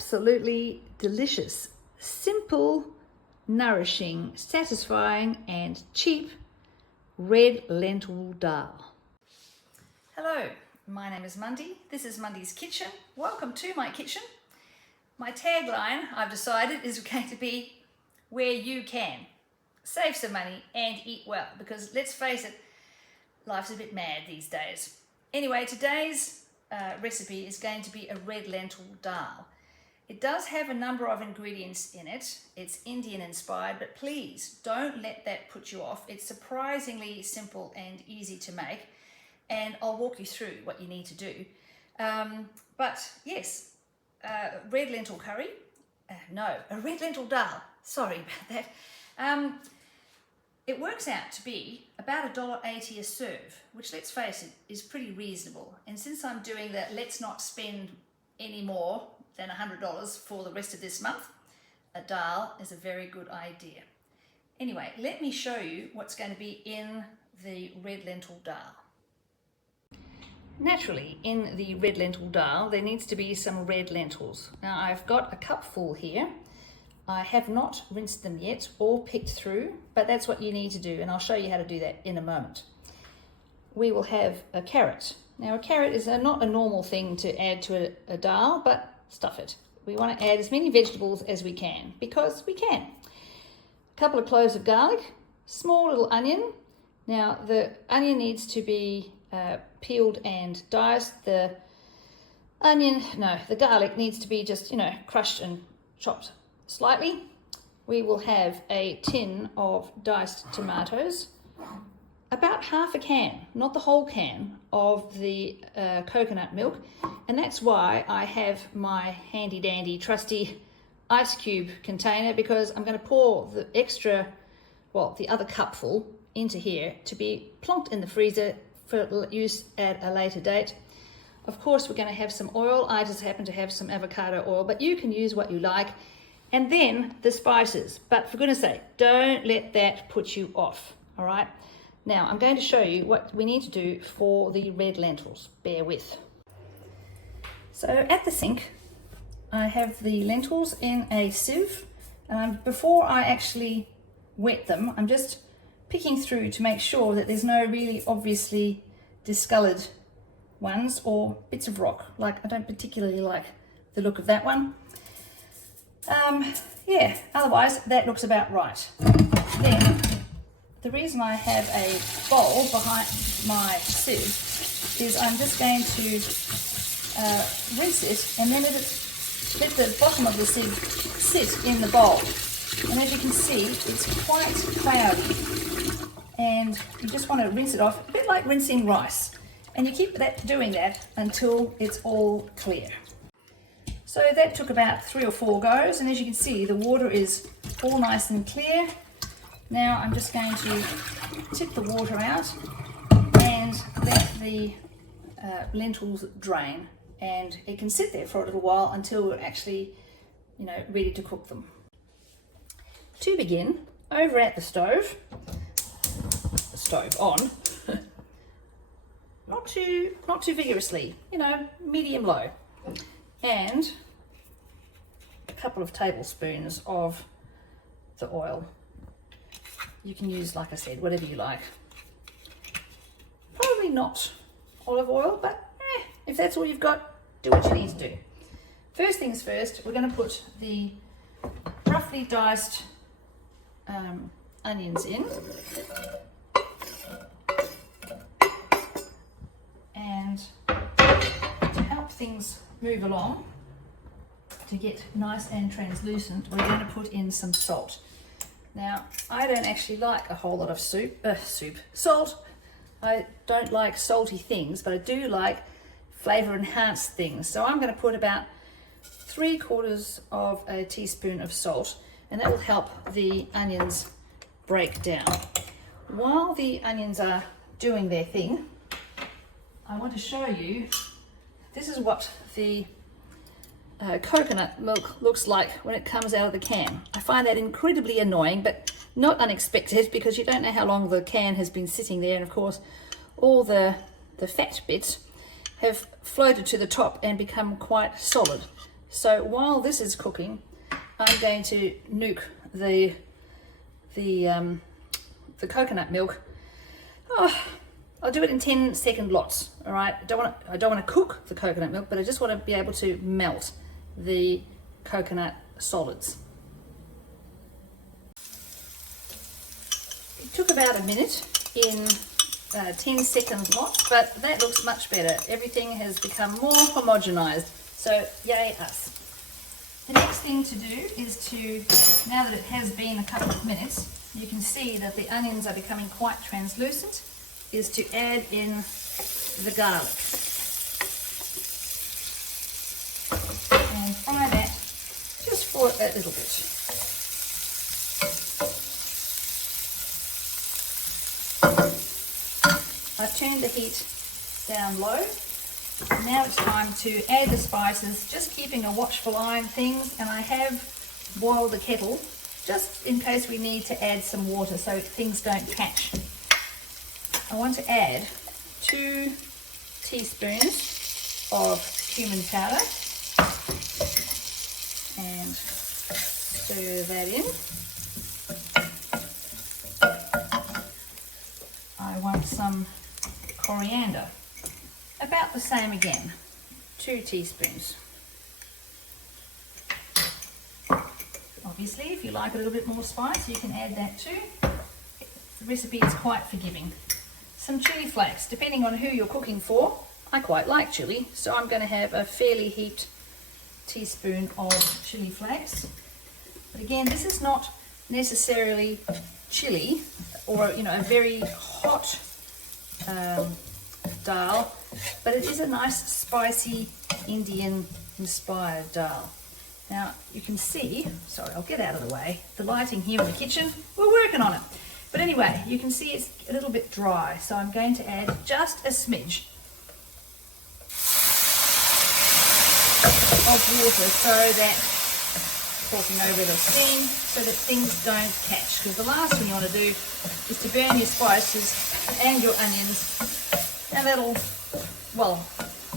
absolutely delicious, simple, nourishing, satisfying and cheap red lentil dal. Hello, my name is Mundy. This is Mundy's Kitchen. Welcome to my kitchen. My tagline, I've decided, is going to be where you can. Save some money and eat well, because let's face it, life's a bit mad these days. Anyway, today's recipe is going to be a red lentil dal. It does have a number of ingredients in it. It's Indian inspired, but please don't let that put you off. It's surprisingly simple and easy to make, and I'll walk you through what you need to do. But yes, red lentil curry. A red lentil dal. Sorry about that. It works out to be about $1.80 a serve, which, let's face it, is pretty reasonable. And since I'm doing that, let's not spend any more than $100 for the rest of this month, a dal is a very good idea. Anyway, let me show you what's going to be in the red lentil dal. Naturally, in the red lentil dal, there needs to be some red lentils. Now, I've got a cupful here. I have not rinsed them yet or picked through, but that's what you need to do, and I'll show you how to do that in a moment. We will have a carrot. Now, a carrot is not a normal thing to add to a dal, but stuff it. We want to add as many vegetables as we can, because we can. A couple of cloves of garlic, small little onion. Now, the onion needs to be peeled and diced. The garlic needs to be just, crushed and chopped slightly. We will have a tin of diced tomatoes, about half a can, not the whole can, of the coconut milk, and that's why I have my handy dandy trusty ice cube container, because I'm going to pour the other cupful into here to be plonked in the freezer for use at a later date. Of course, we're going to have some oil. I just happen to have some avocado oil, but you can use what you like. And then the spices, but for goodness sake, don't let that put you off, all right? Now, I'm going to show you what we need to do for the red lentils. Bear with. So at the sink, I have the lentils in a sieve. Before I actually wet them, I'm just picking through to make sure that there's no really obviously discolored ones or bits of rock. Like, I don't particularly like the look of that one. Otherwise that looks about right. Then the reason I have a bowl behind my sieve is I'm just going to rinse it and then let the bottom of the sieve sit in the bowl. And as you can see, it's quite cloudy, and you just want to rinse it off, a bit like rinsing rice. And you keep doing that until it's all clear. So that took about 3 or 4 goes, and as you can see, the water is all nice and clear. Now I'm just going to tip the water out and let the lentils drain, and it can sit there for a little while until we're actually, ready to cook them. To begin, over at the stove on, not too vigorously, medium low. And a couple of tablespoons of the oil. You can use, like I said, whatever you like. Probably not olive oil, but if that's all you've got, do what you need to do. First things first, we're going to put the roughly diced onions in. And to help things move along, to get nice and translucent, we're going to put in some salt. Now, I don't actually like a whole lot of salt. I don't like salty things, but I do like flavor enhanced things. So I'm going to put about 3/4 of a teaspoon of salt, and that will help the onions break down. While the onions are doing their thing, I want to show you, this is what the coconut milk looks like when it comes out of the can. I find that incredibly annoying, but not unexpected, because you don't know how long the can has been sitting there, and of course all the fat bits have floated to the top and become quite solid. So while this is cooking, I'm going to nuke the coconut milk. Oh, I'll do it in 10-second lots. All right. I don't want to cook the coconut milk, but I just want to be able to melt the coconut solids. It took about a minute in 10-second lots, but that looks much better. Everything has become more homogenized. So yay us. The next thing to do is to, now that it has been a couple of minutes, you can see that the onions are becoming quite translucent, is to add in the garlic. And fry that just for a little bit. I've turned the heat down low. Now it's time to add the spices, just keeping a watchful eye on things, and I have boiled the kettle just in case we need to add some water so things don't catch. I want to add 2 teaspoons of cumin powder and stir that in. I want some coriander, about the same again, 2 teaspoons. Obviously, if you like a little bit more spice, you can add that too. The recipe is quite forgiving. Some chili flakes, depending on who you're cooking for. I quite like chili, so I'm going to have a fairly heaped teaspoon of chili flakes. But again, this is not necessarily chili or, you know, a very hot dal, but it is a nice spicy Indian inspired dal. Now you can see, sorry, I'll get out of the way, the lighting here in the kitchen, we're working on it. But anyway, you can see it's a little bit dry, so I'm going to add just a smidge of water so that, talking over the steam, so that things don't catch. Because the last thing you want to do is to burn your spices and your onions, and that'll, well,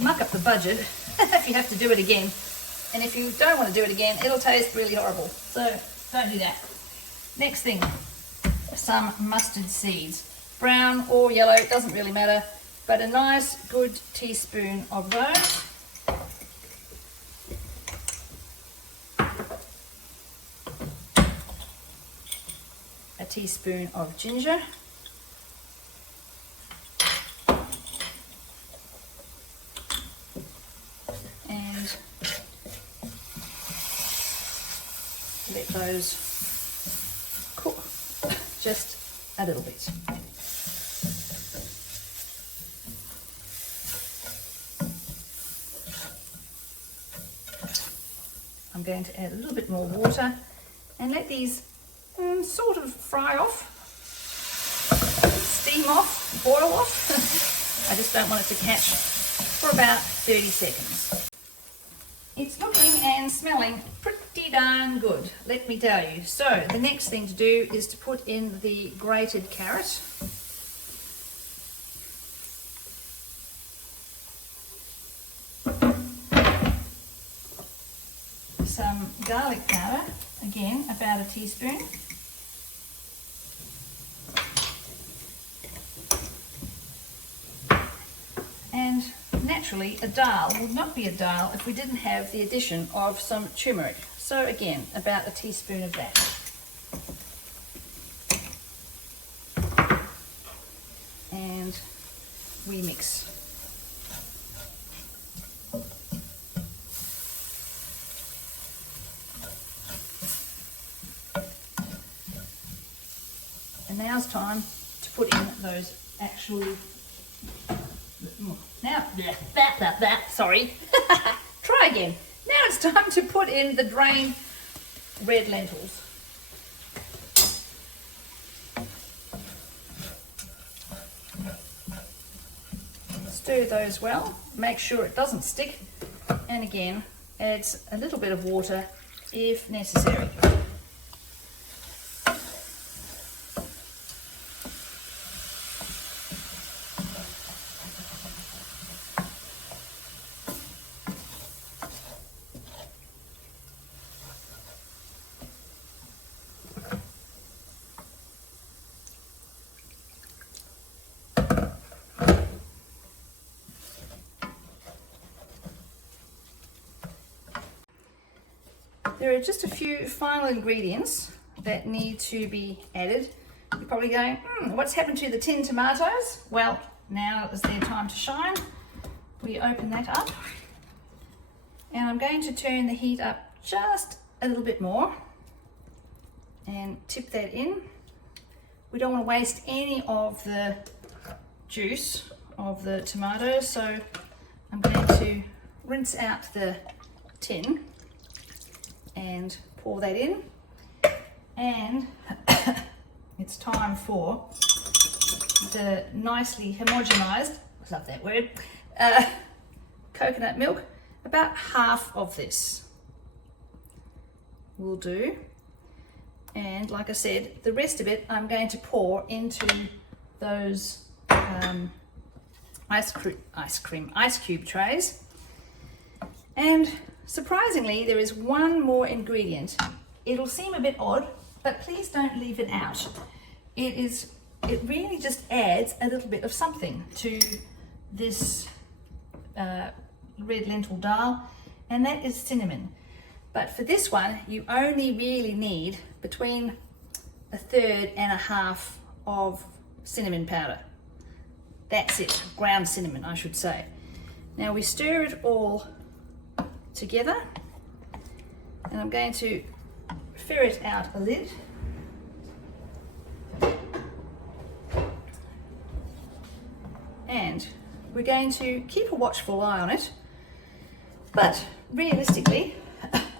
muck up the budget if you have to do it again. And if you don't want to do it again, it'll taste really horrible. So don't do that. Next thing, some mustard seeds. Brown or yellow, it doesn't really matter, but a nice good teaspoon of those. A teaspoon of ginger. And let those cook just a little bit. I'm going to add a little bit more water and let these sort of fry off, steam off, boil off. I just don't want it to catch for about 30 seconds. It's looking and smelling pretty darn good, let me tell you. So the next thing to do is to put in the grated carrot. Some garlic powder, again about a teaspoon. And naturally, a dal would not be a dal if we didn't have the addition of some turmeric. So again, about a teaspoon of that. And we mix. And now's time to put in those actually. Now, sorry. Try again. Now it's time to put in the drained red lentils. Stir those well. Make sure it doesn't stick. And again, adds a little bit of water if necessary. there are just a few final ingredients that need to be added. You're probably going, what's happened to the tin tomatoes? Well, now is their time to shine. We open that up, and I'm going to turn the heat up just a little bit more and tip that in. We don't want to waste any of the juice of the tomatoes, so I'm going to rinse out the tin and pour that in, and it's time for the nicely homogenized, I love that word, coconut milk. About half of this will do, and like I said, the rest of it I'm going to pour into those ice cube trays. And surprisingly, there is one more ingredient. It'll seem a bit odd, but please don't leave it out. It really just adds a little bit of something to this red lentil dal, and that is cinnamon. But for this one, you only really need between 1/3 and 1/2 of cinnamon powder. That's it, ground cinnamon, I should say. Now we stir it all together, and I'm going to ferret out a lid. And we're going to keep a watchful eye on it, but realistically,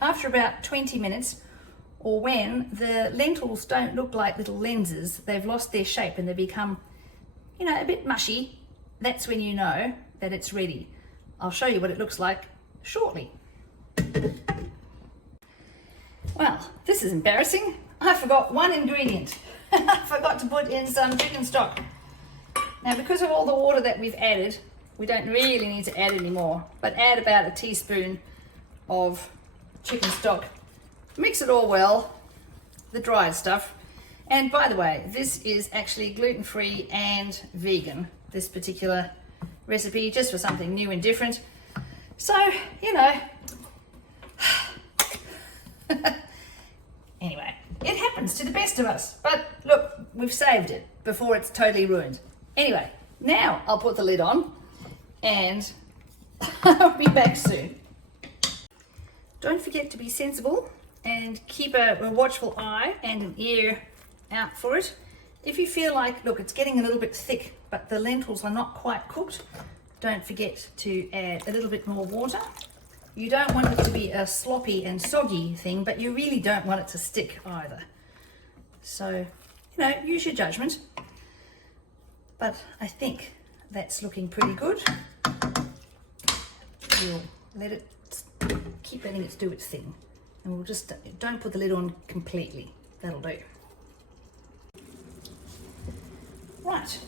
after about 20 minutes, or when the lentils don't look like little lenses, they've lost their shape and they become, a bit mushy, that's when you know that it's ready. I'll show you what it looks like shortly. Well, this is embarrassing. I forgot one ingredient. I forgot to put in some chicken stock. Now, because of all the water that we've added, we don't really need to add any more, but add about a teaspoon of chicken stock. Mix it all well, the dried stuff. And by the way, this is actually gluten-free and vegan, this particular recipe, just for something new and different. So, anyway, it happens to the best of us. But look, we've saved it before it's totally ruined. Anyway, now I'll put the lid on, and I'll be back soon. Don't forget to be sensible and keep a watchful eye and an ear out for it. If you feel like, look, it's getting a little bit thick, but the lentils are not quite cooked, don't forget to add a little bit more water. You don't want it to be a sloppy and soggy thing, but you really don't want it to stick either. So, use your judgment. But I think that's looking pretty good. We'll let it, keep letting it do its thing. And we'll just, don't put the lid on completely. That'll do. Right,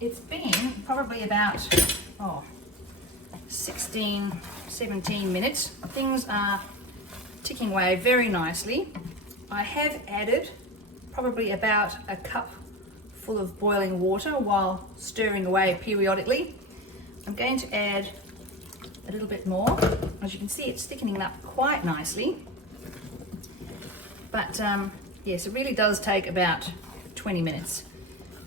it's been probably about 16, 17 minutes. Things are ticking away very nicely. I have added probably about a cup full of boiling water while stirring away periodically. I'm going to add a little bit more. As you can see, it's thickening up quite nicely. But yes, it really does take about 20 minutes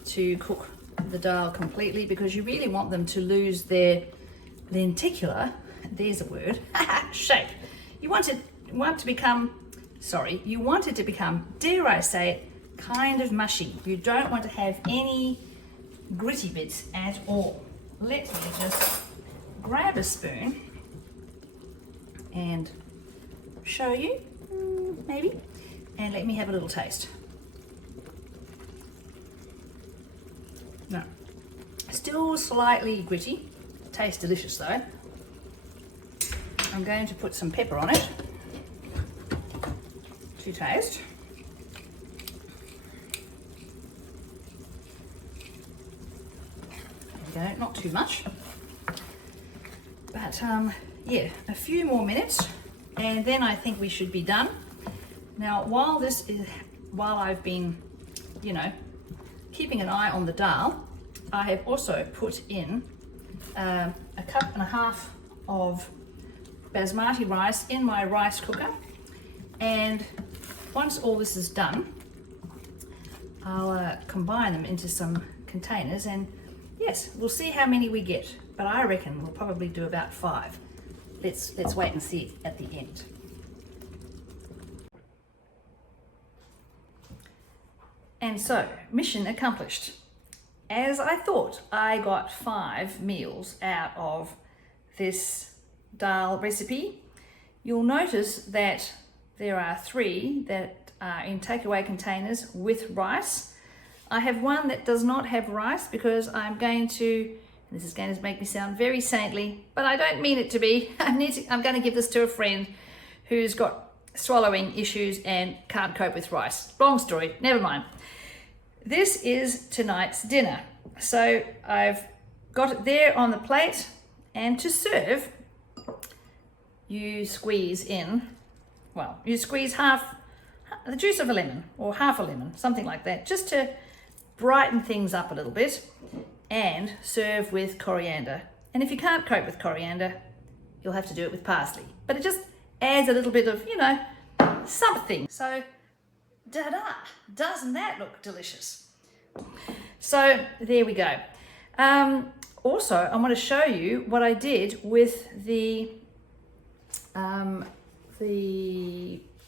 to cook the dal completely, because you really want them to lose their lenticular, there's a word, shape. You want it to become, dare I say it, kind of mushy. You don't want to have any gritty bits at all. Let me just grab a spoon and show you, maybe, and let me have a little taste. No, still slightly gritty. Tastes delicious though. I'm going to put some pepper on it to taste. There we go, not too much. But yeah, a few more minutes and then I think we should be done. Now, while I've been, keeping an eye on the dal, I have also put in a cup and a half of basmati rice in my rice cooker, And once all this is done, I'll combine them into some containers, and yes, we'll see how many we get, but I reckon we'll probably do about 5. Let's wait and see at the end. And so, mission accomplished. As I thought, I got 5 meals out of this dal recipe. You'll notice that there are 3 that are in takeaway containers with rice. I have one that does not have rice because I'm going to, this is going to make me sound very saintly, but I don't mean it to be. I'm going to give this to a friend who's got swallowing issues and can't cope with rice. Long story, never mind. This is tonight's dinner. So I've got it there on the plate, and to serve, you squeeze in, well, you squeeze half the juice of a lemon or half a lemon, something like that, just to brighten things up a little bit, and serve with coriander. And if you can't cope with coriander, you'll have to do it with parsley, but it just adds a little bit of, you know, something. So, da-da, doesn't that look delicious? So there we go. Also, I want to show you what I did with the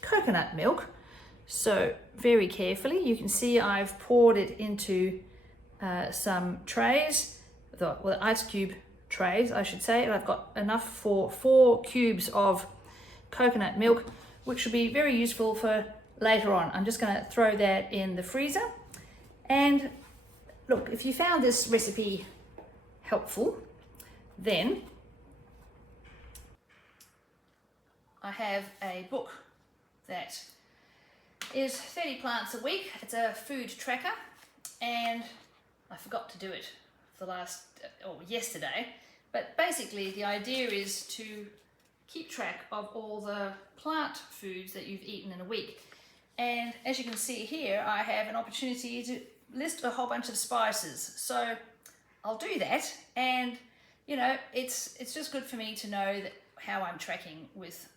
coconut milk. So very carefully, you can see I've poured it into some trays, well, ice cube trays, I should say. I've got enough for 4 cubes of coconut milk, which will be very useful for later on. I'm just going to throw that in the freezer. And look, if you found this recipe helpful, then I have a book that is 30 plants a week. It's a food tracker, and I forgot to do it for yesterday. But basically the idea is to keep track of all the plant foods that you've eaten in a week. And as you can see here, I have an opportunity to list a whole bunch of spices. So I'll do that, and you know, it's just good for me to know that how I'm tracking with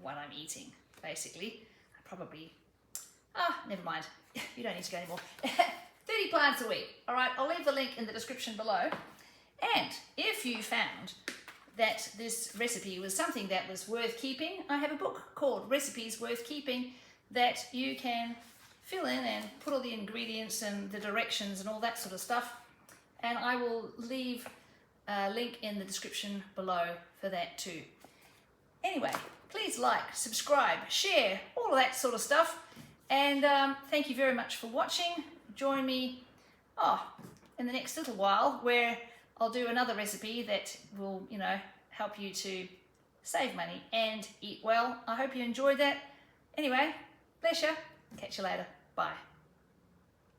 what I'm eating, basically. I probably, never mind. You don't need to go anymore. 30 plants a week. All right, I'll leave the link in the description below. And if you found that this recipe was something that was worth keeping, I have a book called Recipes Worth Keeping that you can fill in and put all the ingredients and the directions and all that sort of stuff. And I will leave a link in the description below for that too. Anyway, please like, subscribe, share, all of that sort of stuff. And thank you very much for watching. Join me in the next little while, where I'll do another recipe that will, you know, help you to save money and eat well. I hope you enjoyed that. Anyway, bless you. Catch you later. Bye.